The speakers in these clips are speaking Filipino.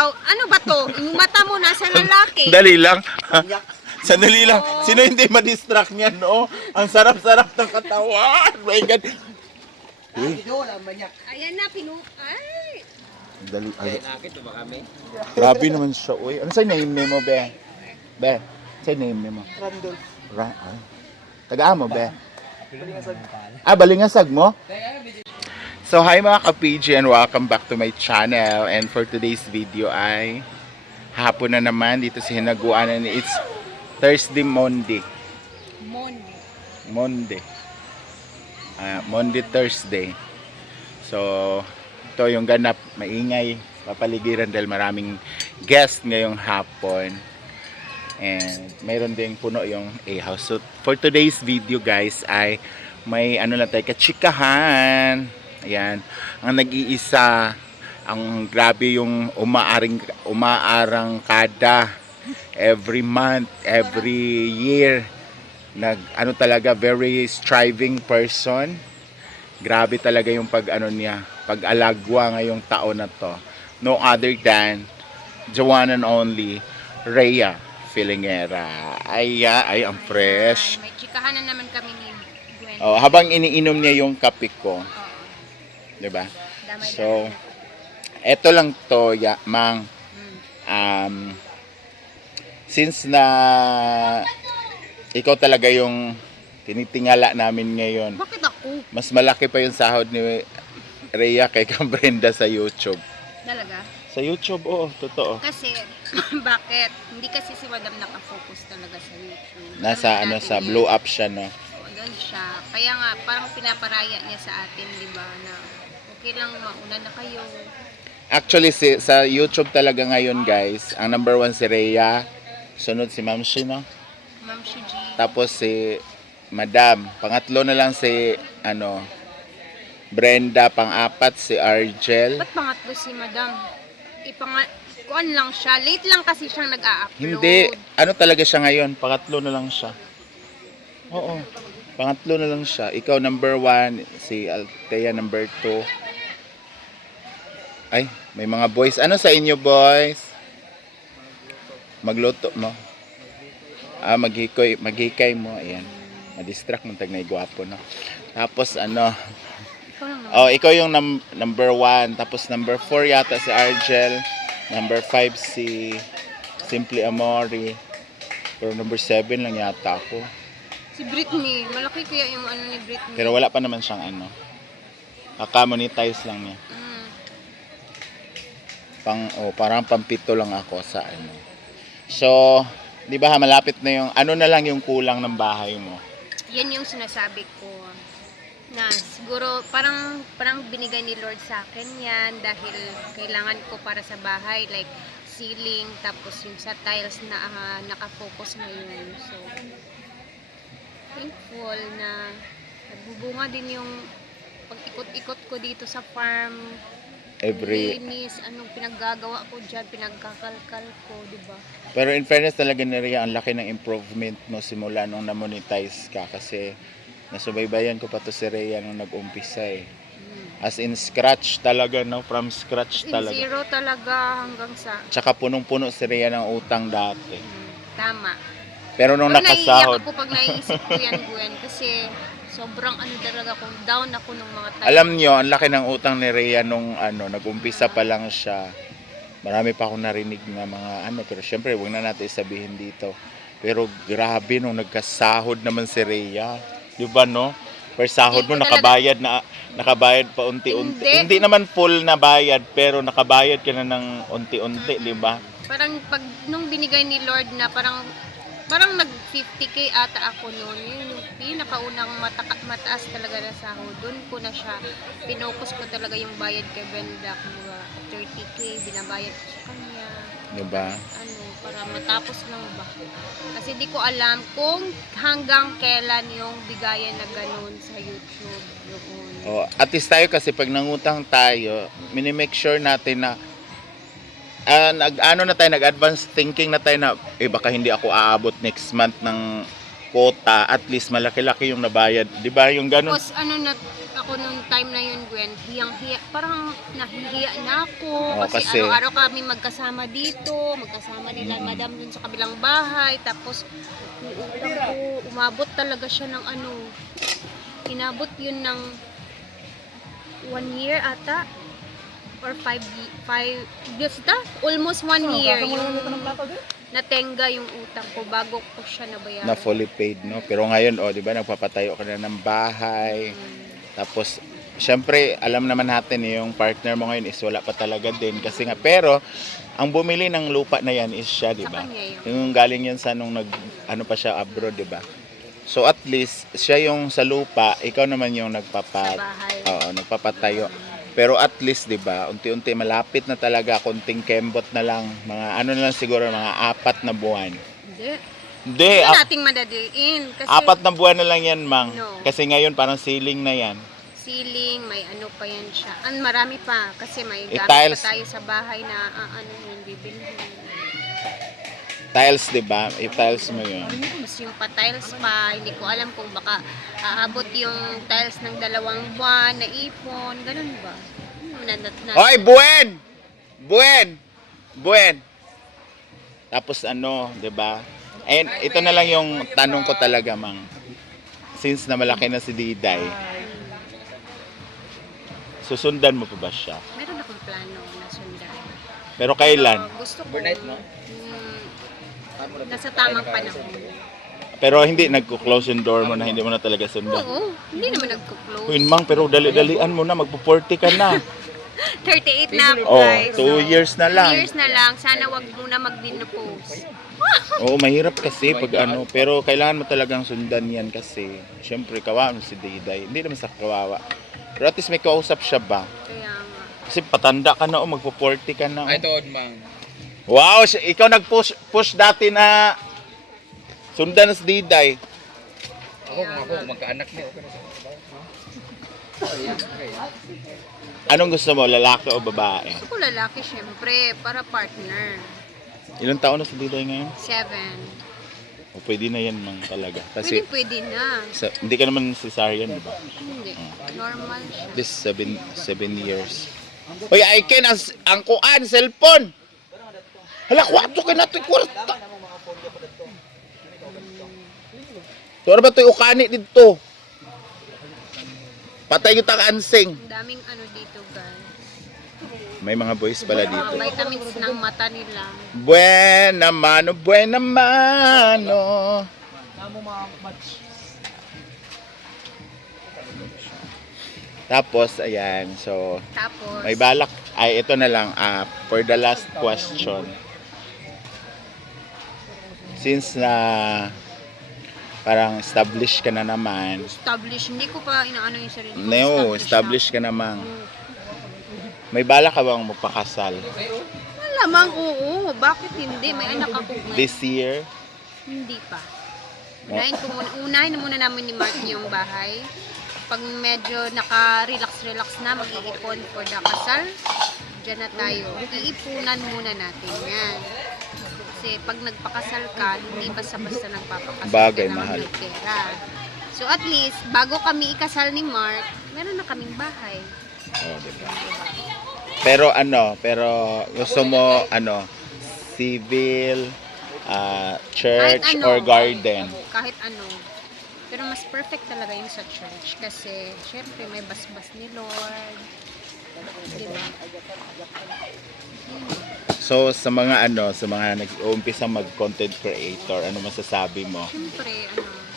ikaw, ano ba to? Yung mata mo nasa lalaki. Dali lang. Sandali lang. Sino hindi ma-distract niyan, no? Ang sarap-sarap ng katawan. My God. Ayan na, Ay! Dali. Ay. Grabe naman siya, uy. Ano sa name mo, be? Be, sa name mo? Randolph. Ay. Tagaan mo, be? Balingasag mo? So, hi mga ka-PG and welcome back to my channel. And for today's video ay hapon na naman dito sa Hinaguanan. It's Thursday, Monday. Monday, Thursday. So, ito yung ganap, maingay, papaligiran dahil maraming guest ngayong hapon. And mayroon ding puno yung A-house. So, for today's video guys ay may ano na tayo, kachikahan. Ayan, ang nag-iisa, ang grabe yung umaarang kada every month, every year. Ano talaga, very striving person. Grabe talaga yung pag-alagwa ngayong taon na to. No other than the one and only Rhea Filingera. Ay, ang fresh. May chikahan na naman kami ni Gwen. Oh, habang iniinom niya yung kape ko. 'Di ba? So, eto lang to, Mang. Since na ikaw talaga yung tinitingala namin ngayon. Bakit ako? Mas malaki pa yung sahod ni Rhea kay Brenda sa YouTube. Talaga? Sa YouTube, oo, totoo. Kasi, bakit? Hindi kasi si Madam nakafocus talaga sa YouTube. Nasa sa blow up siya, no? Doon siya. Kaya nga, parang pinaparaya niya sa atin, di ba, na okay lang, mauna na kayo. Actually, sa YouTube talaga ngayon, guys, ang number 1 si Rhea, sunod si Ma'am Shi, no? Ma'am Shiji. Tapos si Madam, pangatlo na lang si Brenda, pang-apat si Argel. Ba't pangatlo si Madam? Kuan lang siya. Late lang kasi siyang nag-a-upload. Hindi, ano talaga siya ngayon? Pangatlo na lang siya. Oo, pangatlo na lang siya. Ikaw number 1, si Althea number 2. Ay, may mga boys. Ano sa inyo, boys? Magluto mo. Maghikay mo. Ayan. Ma-distract mo tag na igwapo, no? Tapos Ikaw lang naman. oh, ikaw yung number 1. Tapos number 4 yata si Argel. Number 5 si Simply Amori. Pero number 7 lang yata ako. Si Britney. Malaki kaya yung ano ni Britney. Pero wala pa naman siyang Kaka-monetize lang niya. Parang pampito lang ako sa So, di ba malapit na yung, ano na lang yung kulang ng bahay mo? Yan yung sinasabi ko. Na siguro parang binigay ni Lord sa akin yan dahil kailangan ko para sa bahay. Like, ceiling, tapos yung sa tiles na nakafocus ngayon. So, thankful na nagbubunga din yung pag-ikot-ikot ko dito sa farm. Linis, anong pinaggagawa ko dyan, pinagkakalkal ko, di ba? Pero in fairness talaga ni Rhea, ang laki ng improvement mo simula nung na-monetize ka kasi nasubaybayan ko pa to si Rhea nung nag-umpisa eh. As in scratch talaga, no? From scratch talaga. Zero talaga hanggang sa... Tsaka punong-puno si Rhea ng utang dati. Tama. Pero nung Pag naiiyak nakasahod, ako pag naiisip ko yan, Gwen, kasi sobrang talaga kung down ako nung mga time. alam nyo, ang laki ng utang ni Rhea nung nag-umpisa pa lang siya. Marami pa akong narinig na mga pero syempre, huwag na natin sabihin dito. Pero grabe nung nagkasahod naman si Rhea. Di ba, no? Per sahod mo, Hindi ko nakabayad pa unti-unti. Hindi naman full na bayad, pero nakabayad ka na ng unti-unti, di ba? Parang nung binigay ni Lord na parang nag 50k ata ako noon. Yun yung pinakaunang mataas talaga na sahod. Doon ko na siya, pinokus ko talaga yung bayad kay Brenda. Kung 30k, binabayad ko sa kanya. Diba? Para matapos lang ba. Kasi di ko alam kung hanggang kailan yung bigayan na ganun sa YouTube. Yun. At least tayo kasi pag nangutang tayo, minimake sure natin na nag-advance thinking na tayo na baka hindi ako aabot next month ng quota, at least malaki-laki yung nabayad. Di ba yung ganun? Tapos ako nung time na yun, Gwen, hiyang-hiya, parang nahihiya na ako. Oo, Kasi kasi- araw-araw kami magkasama dito, magkasama nila madam dun sa kabilang bahay. Tapos yung utang ko, umabot talaga siya ng inabot yun ng 1 year ata. Or 5 basta almost 1 year yung natenga yung utang ko bago ko siya nabayaran. Na fully paid, no? Pero ngayon, di ba, nagpapatayo ka na ng bahay. Tapos, syempre, alam naman natin yung partner mo ngayon is wala pa talaga din. Kasi nga, pero, ang bumili ng lupa na yan is siya, di ba? Sa kanya yun. Yung galing yan sa nung pa siya abroad, di ba? So, at least, siya yung sa lupa, ikaw naman yung Sa bahay. nagpapatayo. Pero at least, di ba, unti-unti malapit na talaga, konting kembot na lang, mga na lang siguro, mga 4 na buwan. Hindi. Hindi, Hindi nating madadiin. Kasi 4 na buwan na lang yan, Mang. No. Kasi ngayon parang ceiling na yan. ceiling, may pa yan siya. Marami pa. Kasi may gamit tiles. pa tayo sa bahay na yung bibilhin. Tiles, di ba? I-tiles mo yun. Tapos yung pa-tiles pa, hindi ko alam kung baka aabot yung tiles ng 2 buwan na ipon. Ganun ba? Hoy, Buen! Buen! Buen! Tapos di ba? And ito na lang yung tanong ko talaga, Mang. Since na malaki na si Diday, susundan mo pa ba siya? Meron akong plano na sundan. Pero kailan? Gusto ko, nasa tamang panahon. Pero hindi nagko-close yung door mo na hindi mo na talaga sundan. Oo, hindi naman nagko-close. Uy, Mang, pero dali-dalian mo na, magpo-40 ka na. 38 na ako, Oh, guys. 2 years na 2 lang. years na lang. Sana wag muna mag-menopause. Oo, mahirap kasi pag pero kailangan mo talagang sundan yan kasi syempre kawawa mo si Diday. Hindi naman sa kawawa. Pero at least may kausap siya ba? Kaya nga. Kasi patanda ka na magpo-40 ka na. Ay, tood, Mang. Wow, ikaw nag-push dati na sundan na si Diday. Ako, magkaanak niya. Okay na. Anong gusto mo, lalaki o babae? Gusto ko lalaki, syempre, para partner. Ilang taon na si Diday ngayon? 7. O pwede na yan, Mang, talaga. Kasi Pwede na. hindi ka naman cesarean, di ba? Hindi. Normal siya. This 7 years. Hoy, Aiken, ang kuan, cellphone! Hala, kwato ka natin, kwarta! Ito ba ito yung ukani dito? Patay yung takansing. Ang daming dito, guys. May mga boys pala Mga dito. vitamins ng mata nila. Buena mano, buena mano. Tapos, ayan, so, Tapos, may balak, ito na lang, for the last question. Since na parang established ka na naman, hindi ko pa inaano yung sarili ko. no, established ka naman. May balak ka bang magpakasal? Malamang oo. Bakit hindi? May anak ako ngayon. This year? Hindi pa. Unahin na muna namin ni Mark yung bahay. Pag medyo naka-relax na, mag-iipon for the kasal, dyan na tayo. Iipunan muna natin yan. Kasi pag nagpakasal ka, hindi basta-basta nagpapakasal. Bagay, Kailangan mahal. may pera. So at least, bago kami ikasal ni Mark, meron na kaming bahay. Oh, diba? Pero gusto mo civil, church Kahit or garden? Kahit ano. Pero mas perfect talaga yung sa church kasi syempre may basbas ni Lord. Diba? So sa mga nag-uumpisa mag-content creator, ano masasabi mo? Syempre,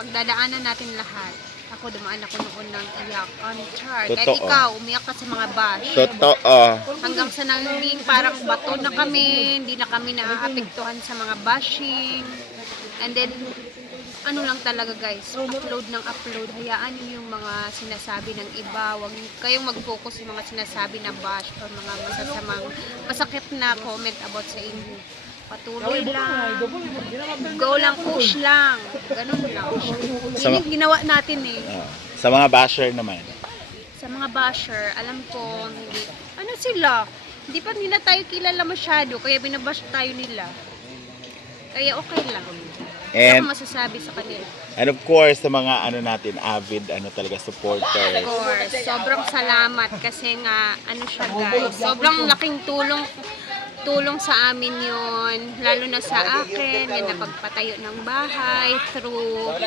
pagdadaanan natin lahat. Ako, dumaan ako noon ng iyakan, char. Kahit Totoo. ikaw, umiyak ka sa mga bash. Totoo. Hanggang sa naging parang bato na kami, hindi na kami naaapektuhan sa mga bashing. And then, lang talaga guys, upload ng upload. Hayaan niyo yung mga sinasabi ng iba. Huwag kayong mag-focus yung mga sinasabi na bash or mga masakit na comment about sa inyo. Patuloy lang. Go lang, push lang. Ganun lang. Yun yung ginawa natin eh. Sa mga basher naman. Sa mga basher, alam ko, hindi, sila? Hindi pa nila tayo kilala masyado, kaya binabash tayo nila. Kaya okay lang. And Ano masasabi sa kanila? And of course, sa mga ano natin, avid talaga supporters. Of course, sobrang salamat kasi nga, ano siya guys, sobrang laking tulong sa amin yon, lalo na sa akin, yung napagpatayo ng bahay, through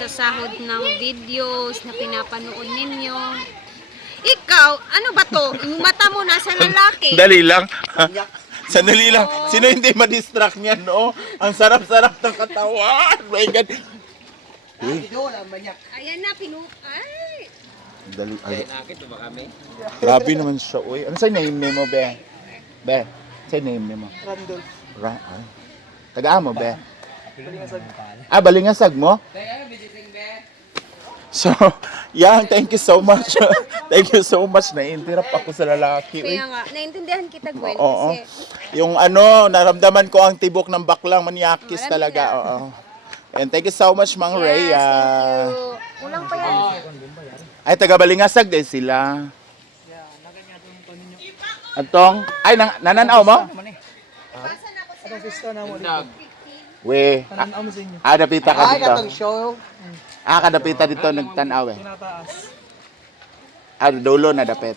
sa sahod ng videos na pinapanood ninyo. Ikaw, ano ba to? Yung mata mo nasa lalaki. Dali lang. Sandali lang. Sino hindi ma-distract niyan, no? Ang sarap-sarap ng katawan. My God. Ayan na, ay! Dali. Ay. Nakit ba kami? Grabe naman siya, uy. Ano sa name mo, be? Be, sa name mo? Randolph. Ay. Tagaan mo, be? Balingasag mo? So, yang, thank you so much. Thank you so much. Naiintirap ako sa lalaki. Uy. Kaya nga, naintindihan kita, Gwen, Oo. kasi Yung ano, naramdaman ko ang tibok ng baklang maniakis Alam talaga. niya. Oo. And thank you so much, Mang Rhea. thank you. Kulang pa yan. Ay, taga-Balingasag din sila. Antong, ay, nananaw mo? Atong pista na mo. We, Tananaw mo sa inyo. dapita ka Ay, dito. katong show. Kadapita dito, nagtanaw eh. Tinataas. Dulo na dapit.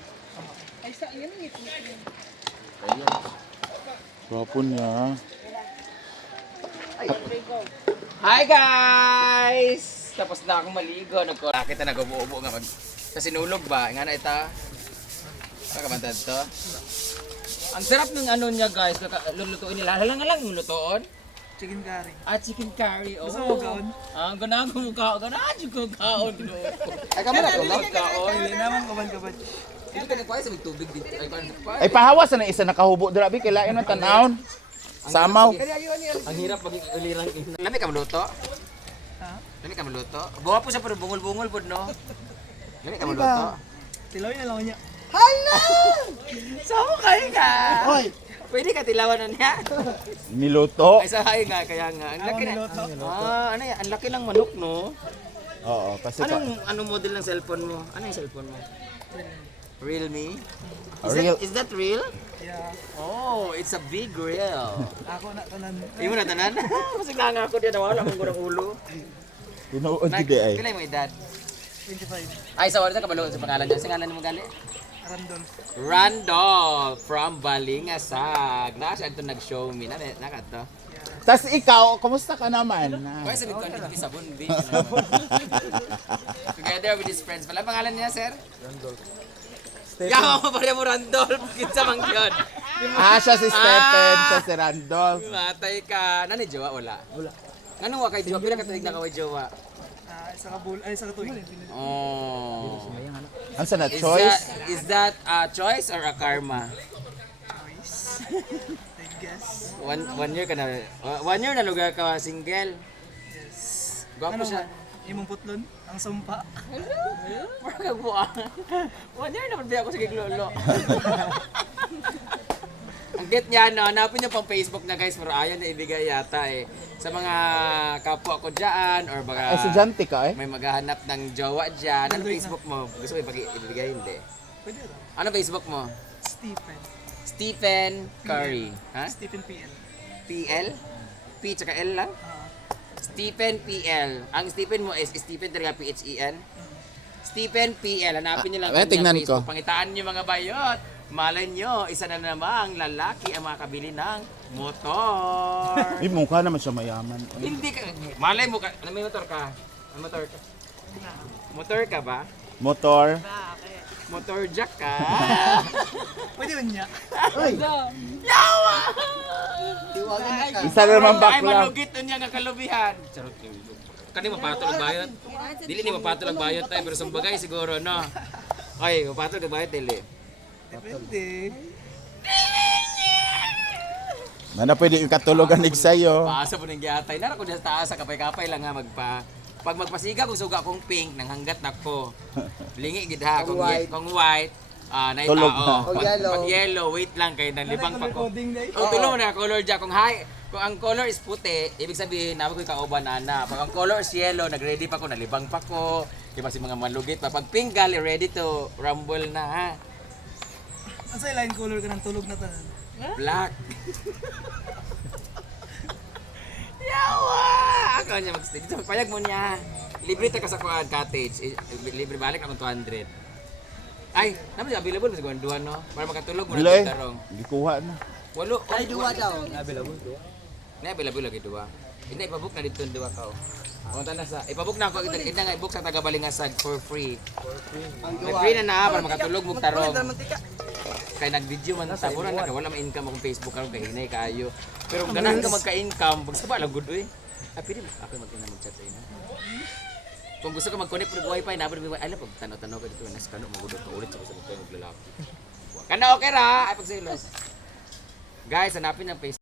Gwapo niya. Hi guys! Tapos na akong maligo. Nakita nag-ubo-ubo nga sa sinulog ba? Nga na ita. Kakamantad to. Ang sarap ng ano niya guys. Lulutuin nila. Halang yung lutoon. Chicken curry. Chicken curry. Oh. Gusto mo kaon? Ganaan ko mukha. Ganaan ko kaon. Ay, kamo na tulog. Hindi naman kaban-kaban. Hindi ka nagpaya sa tubig dito. Ay, paano nagpaya? Ay, pahawas na isa nakahubo. Grabe, kailain ng tanawon. Samaw. Ang hirap maging ulirang ina. Lami ka maluto? Ha? Lami ka maluto? Buha po siya pero bungol-bungol po, no? Lami ka maluto? Tilaw na lang niya. Saan mo kayo ka? Hoy, Pwede ka tilawan na niya? Niluto. Ay, sahay nga, kaya nga. Ang laki na. niluto. Ano yan? Ang laki ng manok, no? Oo, kasi Anong model ng cellphone mo? Ano yung cellphone mo? Realme? Is that real? Yeah. Oh, it's a big real. Ako na tanan. Hindi mo na tanan? Kasi nga nga ako din, nawala mong gurang ulo. tinuod gid ay. Kailan mo edad? 25. Ay, sa oras na kabalo sa pangalan niya. Sa ngalan mo gali? Randolph. Randolph from Balingasag. Nasa ito nag-show me. Nakato. Tas ikaw, kumusta ka naman? Kaya sabi ko, hindi sa Bunbi. Together with his friends. Pala pangalan niya, sir? Randolph. Yawa mo pa rin mo, Randolph. Kinsa mang yun. Siya si Stephen, siya si Randolph. Matay ka. Nani, jowa? Wala. Wala. Anong wa kay jowa? Pila katuig na kaway jowa? Isa ka bull, ay isa ka tuig. Oh. Ano sa na choice? Is that a choice or a karma? I guess. One year ka na. 1 year na lugar ka single. Yes. Gwapo Ano siya. Imong putlon? Ang sumpa. Parang kagbuang. 1 year naman biya ako sa giglolo. Ang get niya, no, hanapin niyo pang Facebook na guys, pero ayaw na ibigay yata eh. Sa mga kapwa ko dyan, or baka Estudyante ka eh? may maghahanap ng jowa dyan. Ano Facebook mo? Gusto mo ibigay? Hindi. Pwede rin. Ano Facebook mo? Stephen. Stephen Curry. Ha? Stephen PL. PL? P tsaka L lang? Stephen PL. Ang Stephen mo is Stephen talaga PHEN. Stephen PL. Hanapin niyo lang kanyang tingnan ko. Facebook. Pangitaan niyo mga bayot. Malay niyo, isa na namang lalaki ang makabili ng motor. Mukha naman siya mayaman. Hindi ka, malay mo ka, ano may motor ka? May motor ka? Motor ka ba? Motor. Motor jack ka? Pwede rin niya. Yawa! tiwagan na ka. Isa na naman Ay, bakla. malugit niya nga kalubihan. Charot. Kani mapatol ang bayot. Dili ni mapatol ang bayot tayo, pero sumbagay siguro, no? Ay, mapatol ang bayot, dili. Depende. Mana pwede yung katulogan ig sayo. Paasa po ng giatay. Nara ko dyan sa taas, sa kapay-kapay lang nga magpa... Pag magpasiga, kung suga kong pink, nang hanggat na ko. Lingi gid ha, Kung white. Kung white, na Tulog itao. na. Kung yellow. Pag yellow, wait lang kayo, nalibang pa ko. Coding na Oh, tulong na color dyan. Kung ang color is puti, ibig sabihin, namin ko kauban na. Pag ang color is yellow, nag-ready pa ko, nalibang pa ko. Diba si mga malugit pa. Pag pink gali, ready to rumble na ha. Ang sa line color ka ng tulog na tanan. Black. Yawa! Ako ka niya mag-stay. Dito, payag mo niya. Libre ta ka sa kuan cottage. Libre balik akong 200. Ay, naman siya available sa duwan no? Para makatulog mo Wala eh. na tarong. Hindi kuha na. Walo. Ay, duwa daw. Na available lagi duwa. Hindi ipabook na dito duwa ka. O tanda sa ipabook na ako kita nga i-book sa taga Balingasag for free. Ang May duwa. free na para makatulog mo tarong. mantika. Kaya nag-video man sa mura na wala may income akong Facebook karon kay hinay kaayo. Pero ganahan ka magka-income, pagsaba lang good oy. Ay pwede mo ako mag-chat sa inyo. Kung gusto ka mag-connect with wifi, nabot mo ay pag tanaw-tanaw ka dito, nas kano magudot ka ulit sa kayo maglalaki. Kana okay ra, ay pagsilos. Guys, hanapin ang Facebook.